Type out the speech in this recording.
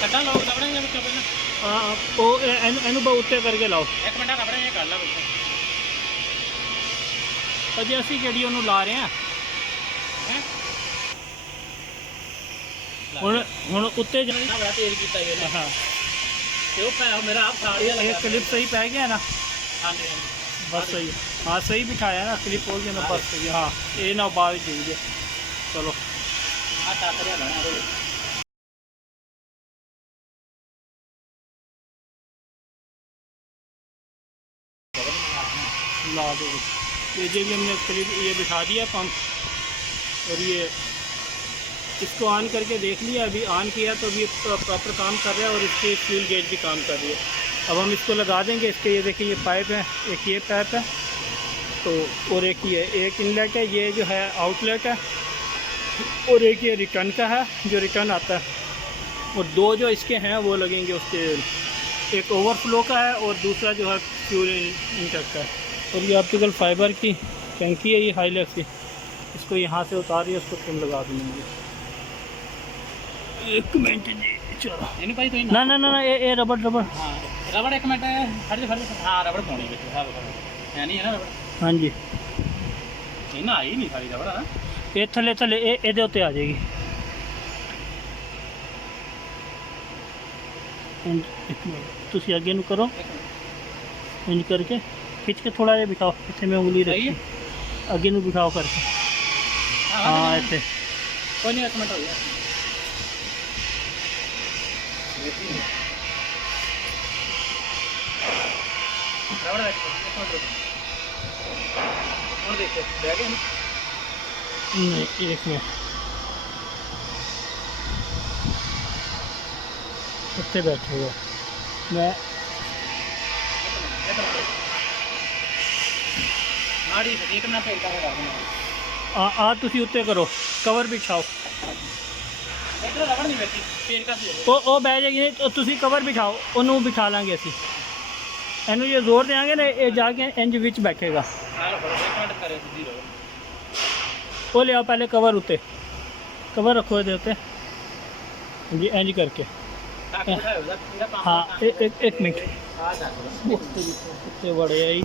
ਕੱਢਾਂ ਲੋਕ ਲੱਭਣਗੇ ਵਿੱਚੋਂ ਪਹਿਲਾਂ। ਉਹ ਇਹਨੂੰ ਬਾ ਉੱਤੇ ਕਰਕੇ ਲਾਓ। ਇੱਕ ਮਿੰਟ ਕੱਢਣੇ ਇਹ ਕਰ ਲਾ ਵਿੱਚੋਂ। ਅਜੇ ਅਸੀਂ ਜਿਹੜੀ ਉਹਨੂੰ ਲਾ ਰਹੇ ਹਾਂ ਹੈ ਹੁਣ ਉੱਤੇ ਨਾ ਬੜਾ ਤੇਜ਼ ਕੀਤਾ ਇਹਨੇ। ਹਾਂ ਤੇ ਉਹ ਪੈ ਮੇਰਾ ਆਪ ਸਾੜ ਜਿਹਾ ਇਹ ਲੱਗਾ। क्लिप सही पै गया ना? ਹਾਂਜੀ बस सही हाँ सही बिठाया ना क्लिप खोल के ना बस सही हाँ ये ना बाहर चाहिए। चलो ਆ ਟੱਕ ਰਿਹਾ ਲੈਣਾ ਉਹਦੇ। ला दो ये जो भी हमने क्लिप ये बिठा दिया पंप और ये इसको ऑन करके देख लिया। अभी ऑन किया तो अभी प्रॉपर काम कर रहा है और इसके फ्यूल गेज भी काम कर रही है। अब हम इसको लगा देंगे। इसके ये देखिए ये पाइप है, एक ये पाइप है तो और एक ये एक इनलेट है, ये जो है आउटलेट है और एक ये रिटर्न का है जो रिटर्न आता है और दो जो इसके हैं वो लगेंगे उसके। एक ओवरफ्लो का है और दूसरा जो है फ्यूल इंटेक का है। और ये ऑप्टिकल फाइबर की टंकी है ये हाईलैक्स की। इसको यहाँ से उतारिए उसको तुम लगा देंगे। एक मिनट जी चलो ਇਹਨੂੰ ਭਾਈ ਤੁਸੀਂ ना ना ना ना ये रबड़ रबड़ ਹਾਂ ਰਬੜ ਇੱਕ ਮਿੰਟ ਖੜ ਜਾ ਹਾਂ ਰਬੜ ਪਾਉਣੀ ਵਿੱਚ ਹੈ ਨਹੀਂ ਹੈ ਨਾ ਰਬੜ हाँ जी ਇਹ ਨਾ ਆਈ ਨਹੀਂ ਸਾਰੀ ਰਬੜ ਹੈ ये थले थले ਇਹਦੇ ਉੱਤੇ ਆ ਜਾਏਗੀ। एक मिनट ਤੁਸੀਂ ਅੱਗੇ ਨੂੰ ਕਰੋ इंज करके खिंच के थोड़ा ये बिठाओ। इतने में उंगली रखी ਅੱਗੇ ਨੂੰ बिठाओ करके हाँ ऐसे ਕੋਈ ਨਹੀਂ ਇੱਕ ਮਿੰਟ ਹੋ ਗਿਆ ਰਬੜ ਵਿੱਚ ਹੁਣ ਦੇਖੋ ਬਹਿ ਗਿਆ नहीं एक मिनट ਉੱਤੇ बैठे हुए मैं ਮਾੜੀ ਇੱਕ ਨਾ ਫੇਰ ਕਰ ਦੇਣਾ आ ਤੁਸੀਂ ਉੱਤੇ ਕਰੋ ਕਵਰ ਬਿਛਾਓ। ਇੱਧਰ ਰਬੜ ਨਹੀਂ ਬੈਠੀ ਫੇਰ ਕਰ ਦਿਓ ਉਹ ਬਹਿ ਜਾਏਗੀ ਨਹੀਂ ਤੁਸੀਂ ਕਵਰ ਬਿਛਾਓ ਉਹਨੂੰ ਬਿਠਾ ਲਾਂਗੇ ਅਸੀਂ। ਇਹਨੂੰ ਜੇ ਜ਼ੋਰ ਦੇਵਾਂਗੇ ਨਾ ਇਹ ਜਾ ਕੇ ਇੰਜ ਵਿੱਚ ਬੈਠੇਗਾ। ਹਾਂ ਰਬੜ ਇੱਕ ਮਿੰਟ ਕਰੇ ਸਿੱਧੀ ਰਬੜ ਉਹ ਲਿਆਓ ਪਹਿਲੇ ਕਵਰ ਉੱਤੇ ਕਵਰ ਰੱਖੋ ਇਹਦੇ ਉੱਤੇ ਜੀ ਇੰਜ ਕਰਕੇ ਟੱਕ ਬਿਠਾਓ ਇਹਦਾ ਪੰਪ हाँ एक मिनट ਆ ਜਾ ਉੱਤੇ ਬੜੇ ਆਈ